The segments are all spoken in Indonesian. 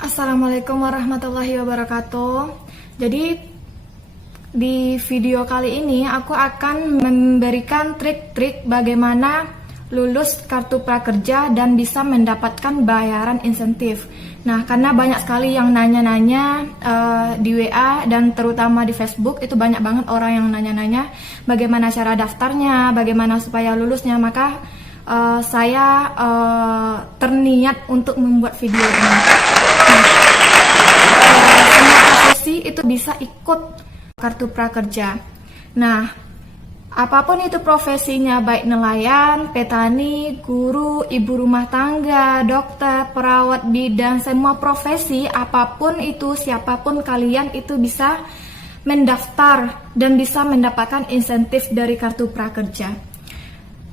Assalamualaikum warahmatullahi wabarakatuh. Jadi di video kali ini aku akan memberikan trik-trik bagaimana lulus kartu prakerja dan bisa mendapatkan bayaran insentif. Nah, karena banyak sekali yang nanya-nanya di WA dan terutama di Facebook, itu banyak banget orang yang nanya-nanya bagaimana cara daftarnya, bagaimana supaya lulusnya, maka saya terniat untuk membuat video ini. Semua profesi itu bisa ikut kartu prakerja. Nah, apapun itu profesinya, baik nelayan, petani, guru, ibu rumah tangga, dokter, perawat, bidan, semua profesi, apapun itu, siapapun kalian itu bisa mendaftar dan bisa mendapatkan insentif dari kartu prakerja.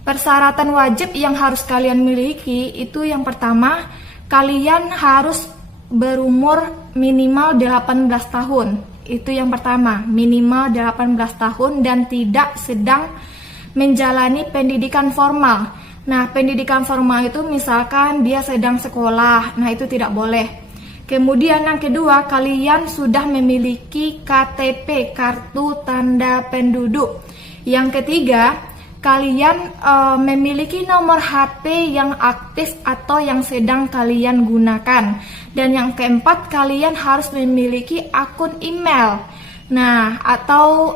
Persyaratan wajib yang harus kalian miliki itu yang pertama, kalian harus berumur minimal 18 tahun. Itu yang pertama, minimal 18 tahun dan tidak sedang menjalani pendidikan formal. Nah, pendidikan formal itu misalkan dia sedang sekolah, nah itu tidak boleh. Kemudian yang kedua, kalian sudah memiliki KTP, kartu tanda penduduk. Yang ketiga, kalian memiliki nomor HP yang aktif atau yang sedang kalian gunakan. Dan yang keempat, kalian harus memiliki akun email. Nah, atau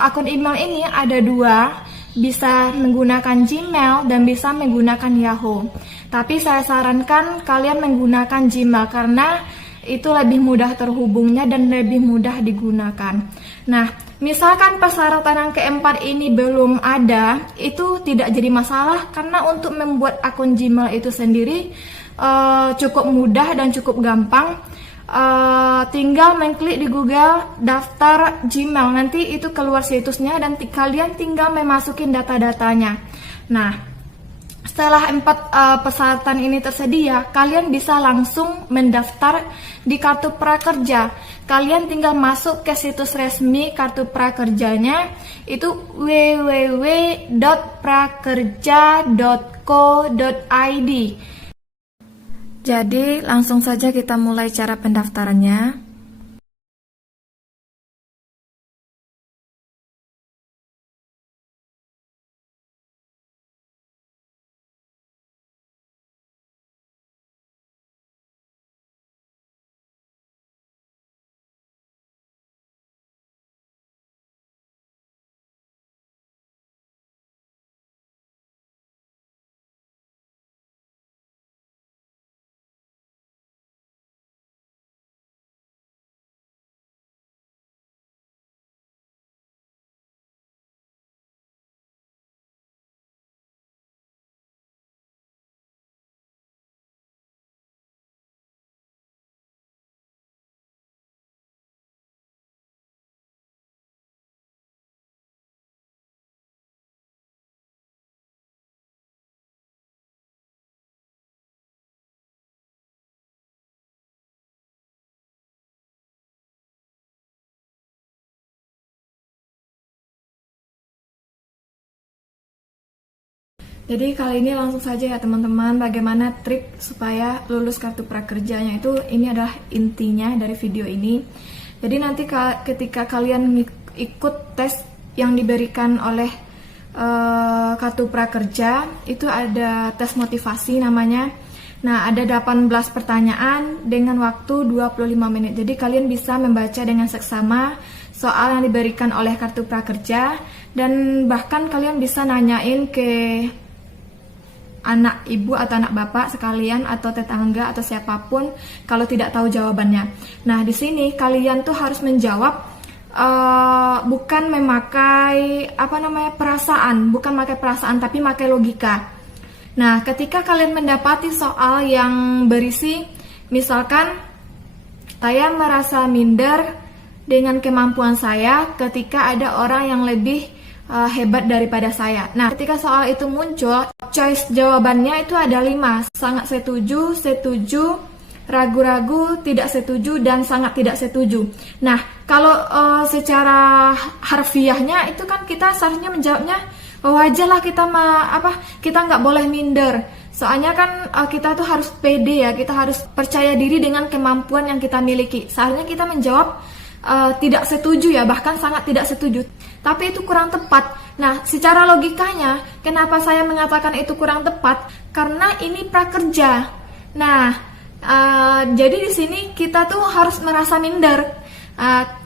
akun email ini ada dua, bisa menggunakan Gmail dan bisa menggunakan Yahoo. Tapi saya sarankan kalian menggunakan Gmail karena itu lebih mudah terhubungnya dan lebih mudah digunakan. Nah, misalkan persyaratan yang keempat ini belum ada, itu tidak jadi masalah karena untuk membuat akun Gmail itu sendiri cukup mudah dan cukup gampang. Tinggal mengklik di Google daftar Gmail, nanti itu keluar situsnya dan kalian tinggal memasukin data-datanya. Nah, setelah 4 persyaratan ini tersedia, kalian bisa langsung mendaftar di kartu prakerja. Kalian tinggal masuk ke situs resmi kartu prakerjanya, itu www.prakerja.co.id. Jadi langsung saja kita mulai cara pendaftarannya. Jadi kali ini langsung saja ya teman-teman, bagaimana trik supaya lulus kartu prakerjanya itu, ini adalah intinya dari video ini. Jadi nanti ketika kalian ikut tes yang diberikan oleh kartu prakerja, itu ada tes motivasi namanya. Nah, ada 18 pertanyaan dengan waktu 25 menit. Jadi kalian bisa membaca dengan seksama soal yang diberikan oleh kartu prakerja, dan bahkan kalian bisa nanyain ke anak ibu atau anak bapak sekalian atau tetangga atau siapapun kalau tidak tahu jawabannya. Nah, di sini kalian tuh harus menjawab bukan memakai perasaan, bukan memakai perasaan tapi memakai logika. Nah, ketika kalian mendapati soal yang berisi misalkan saya merasa minder dengan kemampuan saya ketika ada orang yang lebih hebat daripada saya. Nah, ketika soal itu muncul, choice jawabannya itu ada 5. Sangat setuju, setuju, ragu-ragu, tidak setuju, dan sangat tidak setuju. Nah, kalau secara harfiahnya itu kan kita seharusnya menjawabnya wajarlah kita kita nggak boleh minder. Soalnya kan kita tuh harus pede ya, kita harus percaya diri dengan kemampuan yang kita miliki. Seharusnya kita menjawab tidak setuju ya, bahkan sangat tidak setuju. Tapi itu kurang tepat. Nah, secara logikanya, kenapa saya mengatakan itu kurang tepat? Karena ini prakerja. Nah, jadi di sini kita tuh harus merasa minder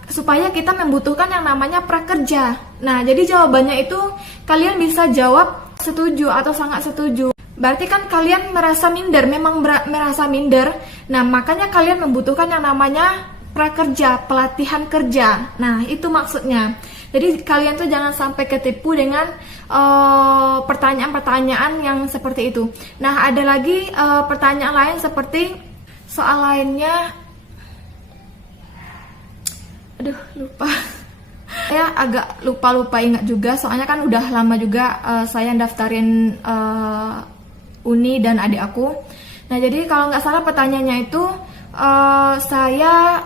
supaya kita membutuhkan yang namanya prakerja. Nah, jadi jawabannya itu kalian bisa jawab setuju atau sangat setuju. Berarti kan kalian merasa minder, memang merasa minder. Nah, makanya kalian membutuhkan yang namanya prakerja, pelatihan kerja. Nah, itu maksudnya. Jadi kalian tuh jangan sampai ketipu dengan pertanyaan-pertanyaan yang seperti itu. Nah, ada lagi pertanyaan lain seperti soal lainnya. Aduh, lupa. Saya agak lupa ingat juga, soalnya kan udah lama juga saya daftarin uni dan adik aku. Nah, jadi kalau nggak salah pertanyaannya itu saya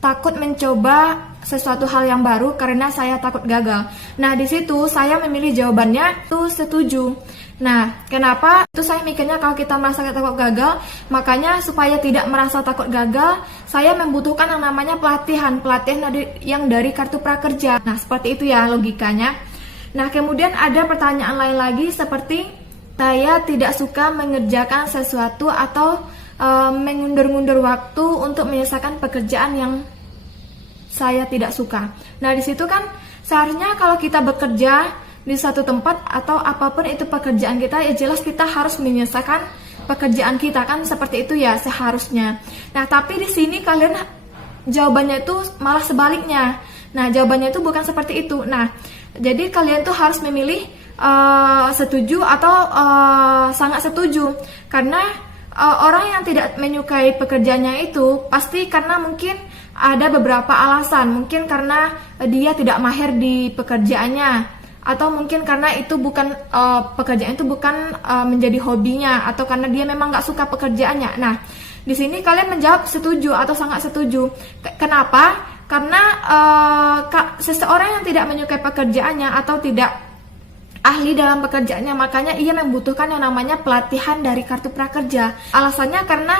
takut mencoba sesuatu hal yang baru karena saya takut gagal. Nah, di situ saya memilih jawabannya itu setuju. Nah, kenapa? Itu saya mikirnya kalau kita merasa takut gagal, makanya supaya tidak merasa takut gagal, saya membutuhkan yang namanya pelatihan yang dari kartu prakerja. Nah, seperti itu ya logikanya. Nah, kemudian ada pertanyaan lain lagi seperti saya tidak suka mengerjakan sesuatu atau mengundur-undur waktu untuk menyelesaikan pekerjaan yang saya tidak suka. Nah, di situ kan seharusnya kalau kita bekerja di suatu tempat atau apapun itu pekerjaan kita, ya jelas kita harus menyelesaikan pekerjaan kita kan, seperti itu ya seharusnya. Nah, tapi di sini kalian jawabannya itu malah sebaliknya. Nah, jawabannya itu bukan seperti itu. Nah, jadi kalian tuh harus memilih setuju atau sangat setuju. Karena orang yang tidak menyukai pekerjaannya itu pasti karena mungkin ada beberapa alasan. Mungkin karena dia tidak mahir di pekerjaannya, atau mungkin karena itu bukan pekerjaan itu bukan menjadi hobinya, atau karena dia memang nggak suka pekerjaannya. Nah, di sini kalian menjawab setuju atau sangat setuju. Kenapa? Karena seseorang yang tidak menyukai pekerjaannya atau tidak ahli dalam pekerjaannya, makanya ia membutuhkan yang namanya pelatihan dari kartu prakerja. Alasannya karena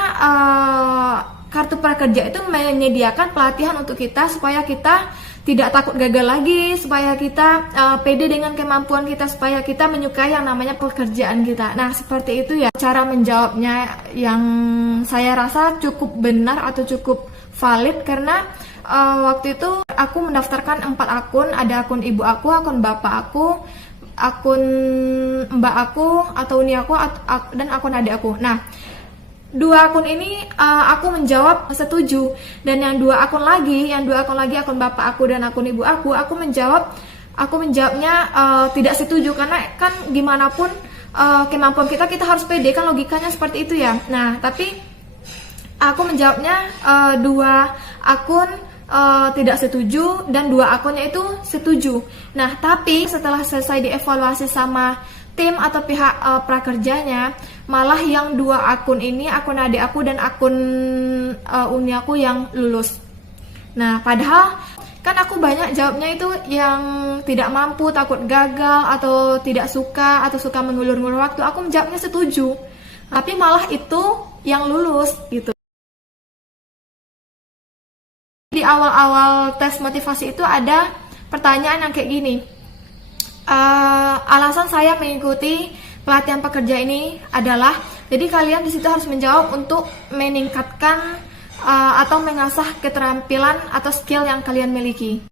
kartu prakerja itu menyediakan pelatihan untuk kita supaya kita tidak takut gagal lagi, supaya kita pede dengan kemampuan kita, supaya kita menyukai yang namanya pekerjaan kita. Nah, seperti itu ya cara menjawabnya, yang saya rasa cukup benar atau cukup valid. Karena waktu itu aku mendaftarkan 4 akun, ada akun ibu aku, akun bapak aku, akun mbak aku atau uni aku, dan akun adik aku. Nah, 2 akun ini aku menjawab setuju, dan yang 2 akun lagi akun bapak aku dan akun ibu aku menjawabnya tidak setuju. Karena kan gimana pun kemampuan kita harus pede kan, logikanya seperti itu ya. Nah, tapi aku menjawabnya 2 akun tidak setuju dan 2 akunnya itu setuju. Nah, tapi setelah selesai dievaluasi sama tim atau pihak prakerjanya, malah yang 2 akun ini, akun adik aku dan akun uni aku yang lulus. Nah, padahal kan aku banyak jawabnya itu yang tidak mampu, takut gagal, atau tidak suka, atau suka mengulur-ngulur waktu. Aku menjawabnya setuju, tapi malah itu yang lulus gitu. Di awal-awal tes motivasi itu ada pertanyaan yang kayak gini. Alasan saya mengikuti pelatihan pekerja ini adalah, jadi kalian di situ harus menjawab untuk meningkatkan atau mengasah keterampilan atau skill yang kalian miliki.